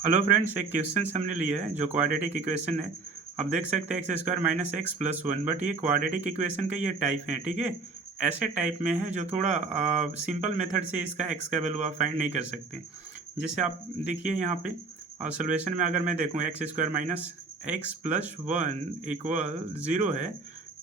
Hello friends, एक question हमने लिया है जो क्वाड्रेटिक इक्वेशन है। अब देख सकते हैं x square minus x plus one, but ये क्वाड्रेटिक इक्वेशन का ये टाइप है। ठीक है, ऐसे टाइप में है जो थोड़ा सिंपल मेथड से इसका एक्स का वैल्यू आप फाइंड नहीं कर सकते। जैसे आप देखिए यहाँ पे सॉल्यूशन में अगर मैं देखूँ x square minus x plus one equal zero है,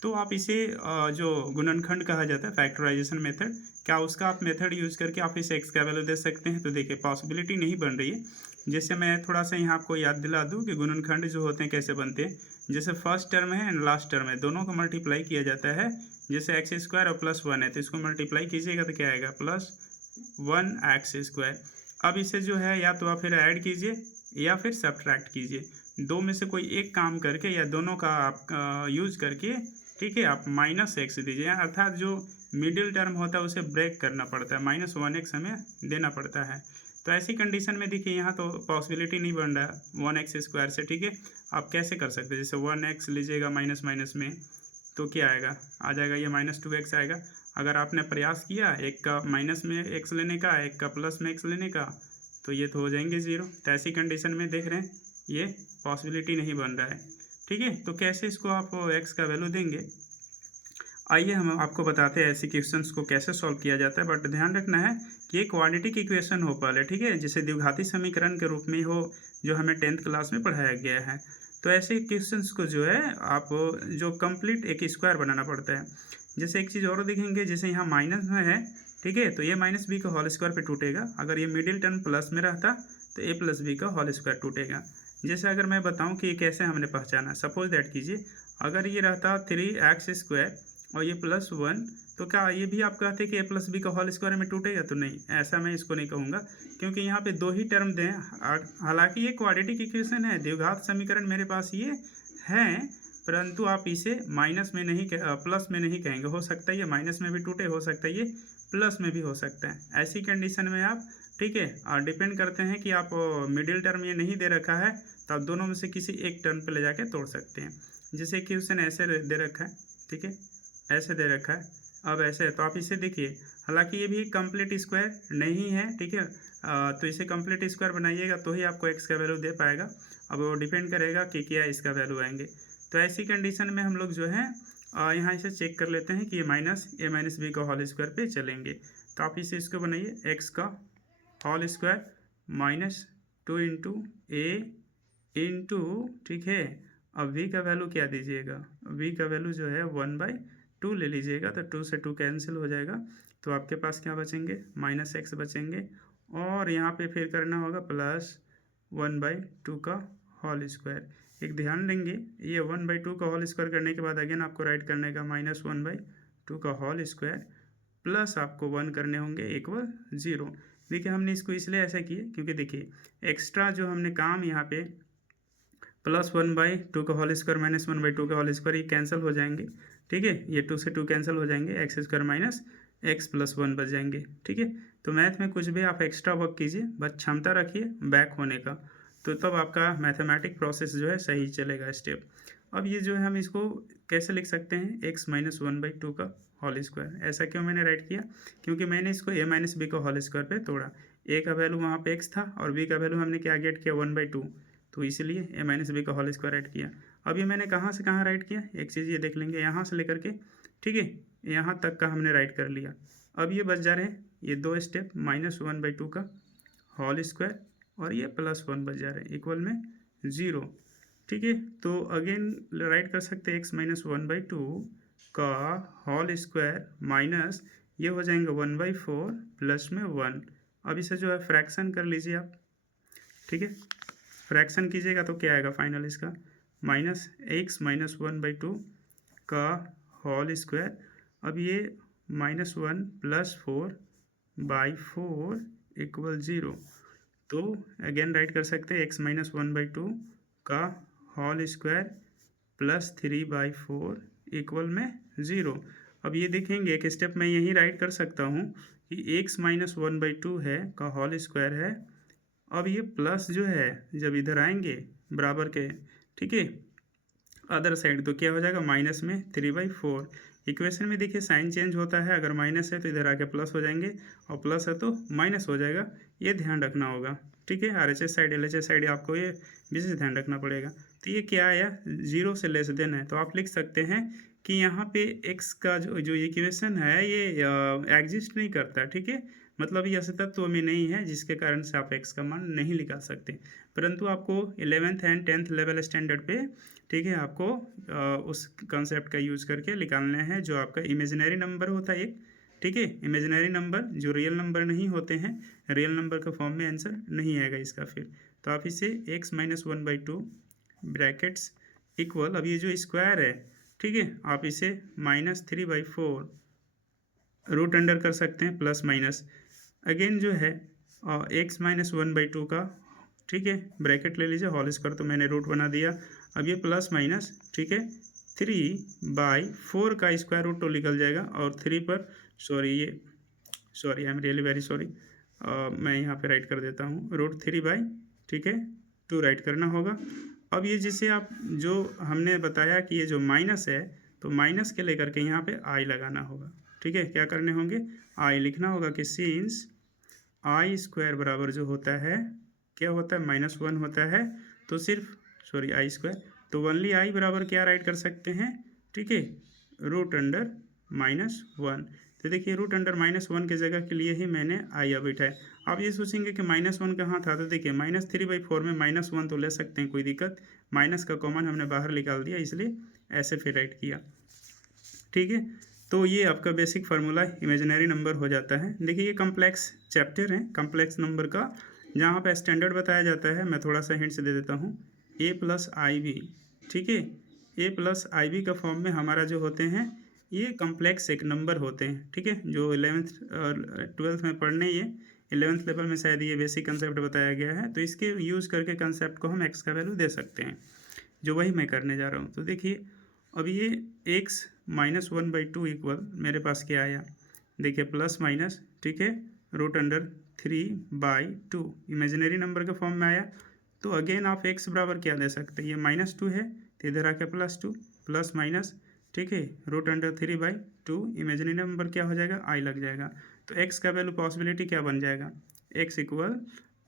तो आप इसे जो गुणनखंड कहा जाता है फैक्टराइजेशन मेथड, क्या उसका आप मेथड यूज़ करके आप इसे एक्स का वैल्यू दे सकते हैं। तो देखिए पॉसिबिलिटी नहीं बन रही है। जैसे मैं थोड़ा सा यहाँ आपको याद दिला दूँ कि गुणनखंड जो होते हैं कैसे बनते हैं। जैसे फर्स्ट टर्म है एंड लास्ट टर्म है, दोनों को मल्टीप्लाई किया जाता है। जैसे एक्स स्क्वायर और प्लस वन है तो इसको मल्टीप्लाई कीजिएगा तो क्या आएगा, प्लस वन एक्स स्क्वायर। अब इसे जो है या तो आप फिर ऐड कीजिए या फिर सब्ट्रैक्ट कीजिए, दो में से कोई एक काम करके या दोनों का आप यूज़ करके, ठीक है, आप माइनस एक्स दीजिए। अर्थात जो मिडिल टर्म होता है उसे ब्रेक करना पड़ता है, माइनस वन एक्स हमें देना पड़ता है। तो ऐसी कंडीशन में देखिए यहाँ तो पॉसिबिलिटी नहीं बन रहा है वन एक्स स्क्वायर से। ठीक है, आप कैसे कर सकते हैं, जैसे वन एक्स लीजिएगा माइनस माइनस में तो क्या आएगा, आ जाएगा ये माइनस टू एक्स आएगा। अगर आपने प्रयास किया एक का माइनस में एक्स लेने का, एक का प्लस में एक्स लेने का, तो ये तो हो जाएंगे ज़ीरो। तो ऐसी कंडीशन में देख रहे हैं ये पॉसिबिलिटी नहीं बन रहा है। ठीक है, तो कैसे इसको आप एक्स का वैल्यू देंगे, आइए हम आपको बताते हैं ऐसे क्वेश्चंस को कैसे सॉल्व किया जाता है। बट ध्यान रखना है कि ये क्वाड्रेटिक इक्वेशन हो पहले, ठीक है, जिसे द्विघाती समीकरण के रूप में हो, जो हमें 10th क्लास में पढ़ाया गया है। तो ऐसे क्वेश्चंस को जो है आप जो कंप्लीट एक स्क्वायर बनाना पड़ता है। जैसे एक चीज़ और देखेंगे, जैसे यहाँ माइनस में है, ठीक है, तो ये माइनस बी का होल स्क्वायर पे टूटेगा। अगर ये मिडिल टर्म प्लस में रहता तो ए प्लस बी का होल स्क्वायर टूटेगा। जैसे अगर मैं बताऊं कि ये कैसे हमने पहचाना, सपोज दैट कीजिए अगर ये रहता थ्री एक्स स्क्वायर और ये प्लस वन, तो क्या ये भी आप कहते हैं कि ए प्लस बी का होल स्क्वायर में टूटेगा? तो नहीं, ऐसा मैं इसको नहीं कहूँगा, क्योंकि यहाँ पे दो ही टर्म दें। हालांकि ये क्वाड्रेटिक इक्वेशन है, द्विघात समीकरण मेरे पास ये है, परंतु आप इसे माइनस में नहीं प्लस में नहीं कहेंगे। हो सकता है ये माइनस में भी टूटे, हो सकता है ये प्लस में भी हो सकता है। ऐसी कंडीशन में आप, ठीक है, और डिपेंड करते हैं कि आप मिडिल टर्म ये नहीं दे रखा है तो आप दोनों में से किसी एक टर्म पे ले जाके तोड़ सकते हैं। जैसे क्वेश्चन ऐसे दे रखा है, ठीक है, ऐसे दे रखा है। अब ऐसे है तो आप इसे देखिए, हालांकि ये भी कंप्लीट स्क्वायर नहीं है, ठीक है, तो इसे कंप्लीट स्क्वायर बनाइएगा तो ही आपको एक्स का वैल्यू दे पाएगा। अब वो डिपेंड करेगा कि क्या इसका वैल्यू आएंगे। तो ऐसी कंडीशन में हम लोग जो है यहाँ इसे चेक कर लेते हैं कि ये माइनस ए माइनस बी का होल स्क्वायर पे चलेंगे। तो आप इसे इसको बनाइए, एक्स का whole square minus two into a into, ठीक है, अब v का वैल्यू क्या दीजिएगा, v का वैल्यू जो है वन बाई टू ले लीजिएगा, तो टू से टू कैंसिल हो जाएगा। तो आपके पास क्या बचेंगे, माइनस एक्स बचेंगे। और यहाँ पे फिर करना होगा प्लस वन बाई टू का होल स्क्वायर। एक ध्यान देंगे, ये वन बाई टू का होल स्क्वायर करने के बाद अगेन आपको राइट करने का माइनस वन बाई टू का होल स्क्वायर, प्लस आपको वन करने होंगे इक्वल ज़ीरो। देखिए हमने इसको इसलिए ऐसा किया क्योंकि देखिए एक्स्ट्रा जो हमने काम यहाँ पे प्लस वन बाई टू का whole square minus one by two का होल स्क्वायर, ये कैंसिल हो जाएंगे। ठीक है, ये टू से टू कैंसिल हो जाएंगे, x square minus x plus one बच जाएंगे। ठीक है, तो मैथ में कुछ भी आप एक्स्ट्रा वर्क कीजिए, बस क्षमता रखिए बैक होने का, तो तब आपका मैथमेटिक प्रोसेस जो है सही चलेगा स्टेप। अब ये जो है हम इसको कैसे लिख सकते हैं, x minus one by two का होल स्क्वायर। ऐसा क्यों मैंने राइट किया, क्योंकि मैंने इसको ए माइनस बी का होल स्क्वायर पे तोड़ा। ए का वैल्यू वहाँ पे एक्स था और बी का वैल्यू हमने क्या गेट किया, वन बाई टू, तो इसलिए ए माइनस बी का होल स्क्वायर राइट किया। अब ये मैंने कहाँ से कहाँ राइट किया, एक चीज़ ये देख लेंगे, यहाँ से लेकर के, ठीक है, यहाँ तक का हमने राइट कर लिया। अब ये बच जा रहे हैं ये दो step, minus one by two का होल स्क्वायर और ये प्लस वन बच जा रहे हैं इक्वल में ज़ीरो। ठीक है, तो अगेन राइट कर सकते हैं x minus one by two का होल स्क्वायर माइनस ये हो जाएंगे वन बाई फोर प्लस में वन। अब इसे जो है फ्रैक्शन कर लीजिए आप, ठीक है, फ्रैक्शन कीजिएगा तो क्या आएगा फाइनल इसका, minus x minus one by two का होल स्क्वायर। अब ये minus one plus four by four equal zero. तो अगेन राइट कर सकते हैं x minus one by two का whole square plus three by four equal में ज़ीरो। अब ये देखेंगे एक स्टेप मैं यही राइट कर सकता हूँ कि x minus one by to है का होल स्क्वायर है। अब ये प्लस जो है जब इधर आएंगे बराबर के, ठीक है, अदर साइड, तो क्या हो जाएगा माइनस में थ्री बाई फोर। इक्वेशन में देखिए साइन चेंज होता है, अगर माइनस है तो इधर आके प्लस हो जाएंगे और प्लस है तो माइनस हो जाएगा, ये ध्यान रखना होगा। ठीक है, RHS साइड LHS साइड आपको ये विशेष ध्यान रखना पड़ेगा। तो ये क्या आया, 0 से लेस देन है, तो आप लिख सकते हैं कि यहाँ पे x का जो इक्वेशन है ये एग्जिस्ट नहीं करता। ठीक है, मतलब ये ऐसे तत्व में नहीं है जिसके कारण से आप x का मान नहीं निकाल सकते, परंतु आपको 11th and 10th level standard पे, ठीक है, आपको उस कंसेप्ट का यूज़ करके निकालना है जो आपका इमेजिनरी नंबर होता है एक। ठीक है, इमेजिनरी नंबर जो रियल नंबर नहीं होते हैं, रियल नंबर का फॉर्म में आंसर नहीं आएगा इसका। फिर तो आप इसे x माइनस 1/2 ब्रैकेट्स इक्वल, अब ये जो स्क्वायर है, ठीक है, आप इसे -3/4 रूट अंडर कर सकते हैं, प्लस माइनस अगेन जो है x माइनस 1/2 का, ठीक है, ब्रैकेट ले लीजिए, होल स्क्वायर तो मैंने रूट बना दिया। अब ये प्लस माइनस, ठीक है, 3/4 का स्क्वायर रूट तो निकल जाएगा, और 3 पर sorry I am really very sorry, मैं यहाँ पे राइट कर देता हूँ, √3/, ठीक है, 2 राइट करना होगा। अब ये जिसे आप जो हमने बताया कि ये जो माइनस है, तो माइनस के लेकर के यहाँ पे आई लगाना होगा। ठीक है, क्या करने होंगे, आई लिखना होगा कि सिंस i² बराबर जो होता है, क्या होता है, -1 होता है, तो सिर्फ i², तो ओनली i बराबर क्या राइट कर सकते हैं, ठीक है, √(-1). तो देखिए √(-1) के जगह के लिए ही मैंने i अब बिठाया। आप ये सोचेंगे कि -1 कहाँ था, तो देखिए -3/4 में -1 तो ले सकते हैं, कोई दिक्कत, माइनस का कॉमन हमने बाहर निकाल दिया, इसलिए ऐसे फिर राइट किया। ठीक है, तो ये आपका बेसिक फार्मूला इमेजिनरी नंबर हो जाता है। देखिए ये कम्प्लेक्स चैप्टर है, कम्प्लेक्स नंबर का, जहाँ पे स्टैंडर्ड बताया जाता है। मैं थोड़ा सा हिंट्स दे देता हूँ, a+ib, ठीक है, a+ib का फॉर्म में हमारा जो होते हैं ये कम्प्लेक्स एक नंबर होते हैं। ठीक है, जो 11th और 12th में पढ़ने, ये 11th लेवल में शायद ये बेसिक कंसेप्ट बताया गया है, तो इसके यूज़ करके कंसेप्ट को हम x का वैल्यू दे सकते हैं, जो वही मैं करने जा रहा हूँ। तो देखिए अब ये x माइनस 1/2 इक्वल मेरे पास क्या आया, देखिए प्लस माइनस, ठीक है, √3/2 इमेजिनरी नंबर के फॉर्म में आया। तो अगेन आप x बराबर क्या दे सकते हैं, ये -2 है तो इधर आके +2, प्लस माइनस, ठीक है, √3/2 इमेजिनरी नंबर क्या हो जाएगा, i लग जाएगा। तो x का वैल्यू पॉसिबिलिटी क्या बन जाएगा, x इक्वल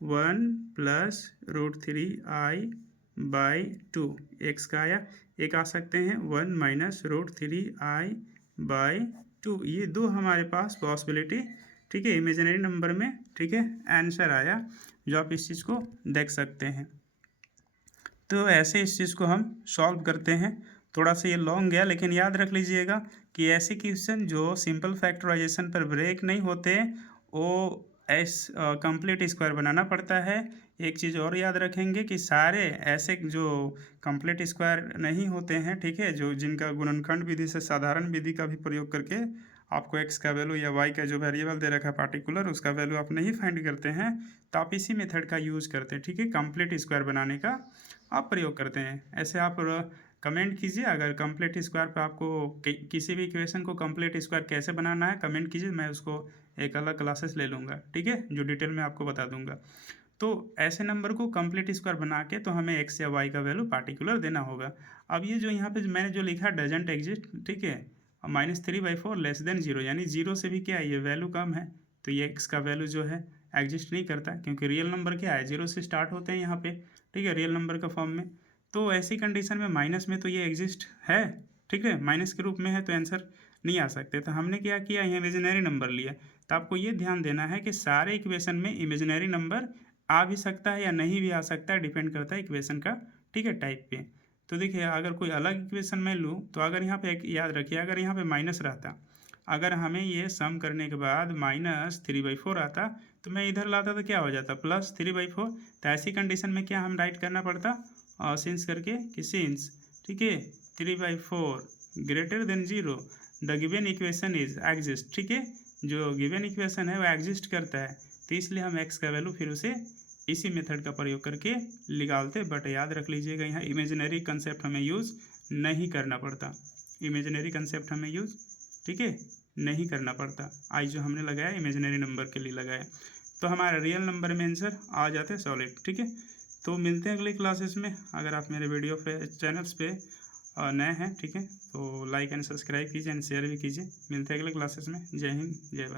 1 + √3i/2, x का आया, एक आ सकते हैं 1 - √3i/2, ये दो हमारे पास पॉसिबिलिटी, ठीक है, इमेजिनरी नंबर में, ठीक है, आंसर आया, जो आप इस चीज़ को देख सकते हैं। तो ऐसे इस चीज़ को हम सॉल्व करते हैं। थोड़ा सा ये लॉन्ग गया, लेकिन याद रख लीजिएगा कि ऐसे क्वेश्चन जो सिंपल फैक्टराइजेशन पर ब्रेक नहीं होते, वो कंप्लीट स्क्वायर बनाना पड़ता है। एक चीज़ और याद रखेंगे कि सारे ऐसे जो कंप्लीट स्क्वायर नहीं होते हैं, ठीक है, जो जिनका गुणनखंड विधि से साधारण विधि का भी प्रयोग करके आपको x का वैल्यू या y का जो वेरिएबल दे रखा है पार्टिकुलर, उसका वैल्यू आप नहीं फाइंड करते हैं, तो आप इसी मेथड का यूज़ करते हैं। ठीक है, कंप्लीट स्क्वायर बनाने का आप प्रयोग करते हैं। ऐसे आप कमेंट कीजिए, अगर कंप्लीट स्क्वायर पे आपको किसी भी इक्वेशन को कंप्लीट स्क्वायर कैसे बनाना है कमेंट कीजिए, मैं उसको एक अलग क्लासेस ले लूँगा, ठीक है, जो डिटेल में आपको बता दूंगा। तो ऐसे नंबर को कंप्लीट स्क्वायर बना के तो हमें x या y का वैल्यू पार्टिकुलर देना होगा। अब ये जो यहाँ पे मैंने जो लिखा डजेंट एग्जिस्ट, ठीक है, -3/4 लेस देन 0, यानी 0 से भी क्या है, ये वैल्यू कम है, तो ये x का वैल्यू जो है एग्जिस्ट नहीं करता, क्योंकि रियल नंबर क्या है, 0 से स्टार्ट होते हैं यहाँ पे, ठीक है, रियल नंबर का फॉर्म में। तो ऐसी कंडीशन में माइनस में तो ये एग्जिस्ट है, ठीक है, माइनस के रूप में है, तो आंसर नहीं आ सकते। तो हमने क्या किया, इमेजिनरी नंबर लिया। तो आपको ये ध्यान देना है कि सारे इक्वेशन में इमेजिनरी नंबर आ भी सकता है या नहीं भी आ सकता है, डिपेंड करता है इक्वेशन का, ठीक है, टाइप पे। तो देखिए अगर कोई अलग इक्वेशन मैं लूँ, तो अगर यहाँ पे याद रखिए, अगर यहाँ पे माइनस रहता, अगर हमें ये सम करने के बाद -3/4 आता, तो मैं इधर लाता तो क्या हो जाता, +3/4। तो ऐसी कंडीशन में क्या हम राइट करना पड़ता, सिंस करके कि सिंस, ठीक है, 3/4 greater than 0 the given equation is exist, ठीक है, जो गिवन इक्वेशन है वो एग्जिस्ट करता है, तो इसलिए हम x का वैल्यू फिर उसे इसी मेथड का प्रयोग करके निकालते। बट याद रख लीजिएगा यहाँ इमेजिनरी कंसेप्ट हमें यूज़ नहीं करना पड़ता, इमेजिनरी कंसेप्ट हमें यूज़, ठीक है, नहीं करना पड़ता। आई जो हमने लगाया इमेजिनरी नंबर के लिए लगाया, तो हमारा रियल नंबर में आंसर आ जाते हैं सॉलिड। ठीक है, तो मिलते हैं अगली क्लासेस में। अगर आप मेरे वीडियो पे चैनल्स पे नए हैं, ठीक है, तो लाइक एंड सब्सक्राइब कीजिए एंड शेयर भी कीजिए। मिलते हैं अगले क्लासेस में। जय हिंद, जय भारत।